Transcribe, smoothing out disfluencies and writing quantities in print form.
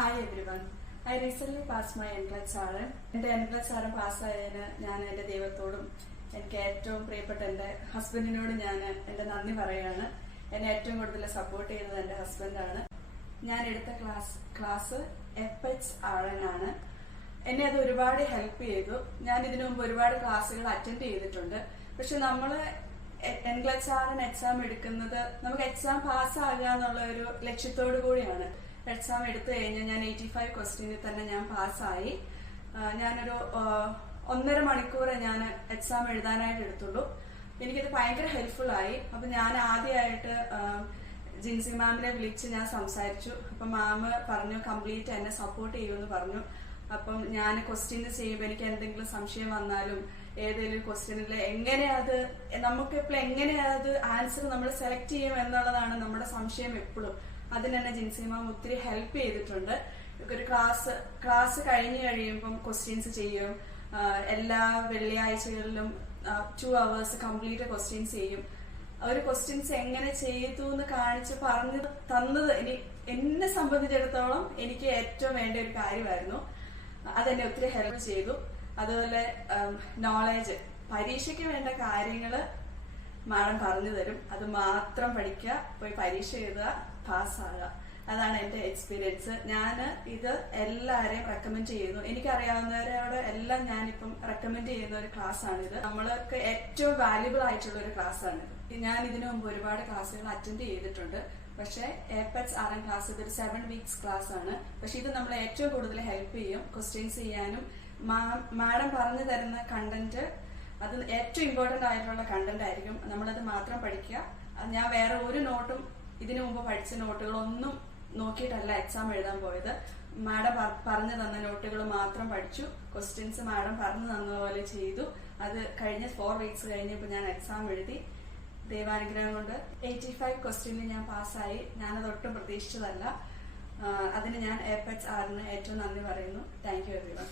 Hi everyone. I recently passed my NCLEX RN. എൻ്റെ NCLEX RN പാസ്സായതിന് ഞാൻ എൻ്റെ ദൈവത്തോടും എനിക്ക് ഏറ്റവും പ്രിയപ്പെട്ട എൻ്റെ ഹസ്ബൻഡിനോട് ഞാൻ എൻ്റെ നന്ദി പറയുകയാണ്. എന്നെ ഏറ്റവും കൂടുതൽ സപ്പോർട്ട് ചെയ്യുന്നത് എൻ്റെ ഹസ്ബൻഡാണ്. ഞാൻ എടുത്ത ക്ലാസ് FH RN ആണ്. എന്നെ അത് ഒരുപാട് ഹെൽപ്പ് ചെയ്തു. ഞാൻ ഇതിനു മുമ്പ് ഒരുപാട് ക്ലാസ്സുകൾ അറ്റൻഡ് ചെയ്തിട്ടുണ്ട്. പക്ഷെ നമ്മൾ NCLEX RN എക്സാം എടുക്കുന്നത് നമുക്ക് എക്സാം പാസ്സാകുക എന്നുള്ള ഒരു ലക്ഷ്യത്തോടു കൂടിയാണ്. എക്സാം എടുത്തു കഴിഞ്ഞാൽ ഞാൻ 85 ക്വസ്റ്റ്യനിൽ തന്നെ ഞാൻ പാസ്സായി. ഞാനൊരു 1.5 മണിക്കൂർ ഞാൻ എക്സാം എഴുതാനായിട്ട് എടുത്തുള്ളൂ. എനിക്കത് ഭയങ്കര ഹെൽപ്ഫുൾ ആയി. അപ്പൊ ഞാൻ ആദ്യമായിട്ട് ജിൻസി മാമിനെ വിളിച്ച് ഞാൻ സംസാരിച്ചു. അപ്പൊ മാം പറഞ്ഞു കംപ്ലീറ്റ് എന്നെ സപ്പോർട്ട് ചെയ്യുമെന്ന് പറഞ്ഞു. അപ്പം ഞാൻ ക്വസ്റ്റ്യൻസ് ചെയ്യുമ്പോൾ എനിക്ക് എന്തെങ്കിലും സംശയം വന്നാലും ഏതെങ്കിലും ക്വസ്റ്റ്യനിൽ എങ്ങനെയത് ആൻസർ നമ്മൾ സെലക്ട് ചെയ്യും എന്നുള്ളതാണ് നമ്മുടെ സംശയം എപ്പോഴും. അതിന് തന്നെ ജിൻസി മാം ഒത്തിരി ഹെൽപ്പ് ചെയ്തിട്ടുണ്ട്. ഒരു ക്ലാസ് കഴിഞ്ഞ് കഴിയുമ്പം ക്വസ്റ്റ്യൻസ് ചെയ്യും. എല്ലാ വെള്ളിയാഴ്ചകളിലും 2 hours കംപ്ലീറ്റ് ക്വസ്റ്റ്യൻസ് ചെയ്യും. ഒരു ക്വസ്റ്റ്യൻസ് എങ്ങനെ ചെയ്തു എന്ന് കാണിച്ച് പറഞ്ഞു തന്നത് എന്നെ സംബന്ധിച്ചിടത്തോളം എനിക്ക് ഏറ്റവും വേണ്ട ഒരു കാര്യമായിരുന്നു. അതെന്നെ ഒത്തിരി ഹെൽപ്പ് ചെയ്തു. അതുപോലെ നോളേജ്, പരീക്ഷയ്ക്ക് വേണ്ട കാര്യങ്ങള് മാഡം പറഞ്ഞു തരും. അത് മാത്രം പഠിക്കുക, പോയി പരീക്ഷ എഴുതുക, പാസ്സാകുക. അതാണ് എന്റെ എക്സ്പീരിയൻസ്. ഞാൻ ഇത് എല്ലാവരെയും റെക്കമെൻഡ് ചെയ്യുന്നു. എനിക്കറിയാവുന്നവരോട് എല്ലാം ഞാനിപ്പം റെക്കമെൻഡ് ചെയ്യുന്ന ഒരു ക്ലാസ് ആണിത്. നമ്മൾക്ക് ഏറ്റവും വാല്യുബിൾ ആയിട്ടുള്ള ഒരു ക്ലാസ് ആണ്. ഞാൻ ഇതിനു മുമ്പ് ഒരുപാട് ക്ലാസ്സുകൾ അറ്റൻഡ് ചെയ്തിട്ടുണ്ട്. പക്ഷെ FH RN ക്ലാസ് ഇതൊരു 7 weeks ക്ലാസ് ആണ്. പക്ഷെ ഇത് നമ്മളെ ഏറ്റവും കൂടുതൽ ഹെൽപ്പ് ചെയ്യും ക്വസ്റ്റ്യൻസ് ചെയ്യാനും. മാഡം പറഞ്ഞു തരുന്ന കണ്ടന്റ് അത് ഏറ്റവും ഇമ്പോർട്ടന്റ് ആയിട്ടുള്ള കണ്ടന്റ് ആയിരിക്കും. നമ്മളത് മാത്രം പഠിക്കുക. ഞാൻ വേറെ ഒരു നോട്ടും ഇതിനു മുമ്പ് പഠിച്ച നോട്ടുകളൊന്നും നോക്കിയിട്ടല്ല എക്സാം എഴുതാൻ പോയത്. മാഡം പറഞ്ഞു തന്ന നോട്ടുകൾ മാത്രം പഠിച്ചു. ക്വസ്റ്റ്യൻസ് മാഡം പറഞ്ഞു തന്നതുപോലെ ചെയ്തു. അത് കഴിഞ്ഞ 4 weeks കഴിഞ്ഞപ്പോൾ ഞാൻ എക്സാം എഴുതി. ദൈവാനുഗ്രഹം കൊണ്ട് 85 ക്വസ്റ്റ്യനിൽ ഞാൻ പാസ്സായി. ഞാനത് ഒട്ടും പ്രതീക്ഷിച്ചതല്ല. അതിന് ഞാൻ FH RN ഏറ്റവും നന്ദി പറയുന്നു. Thank you everyone.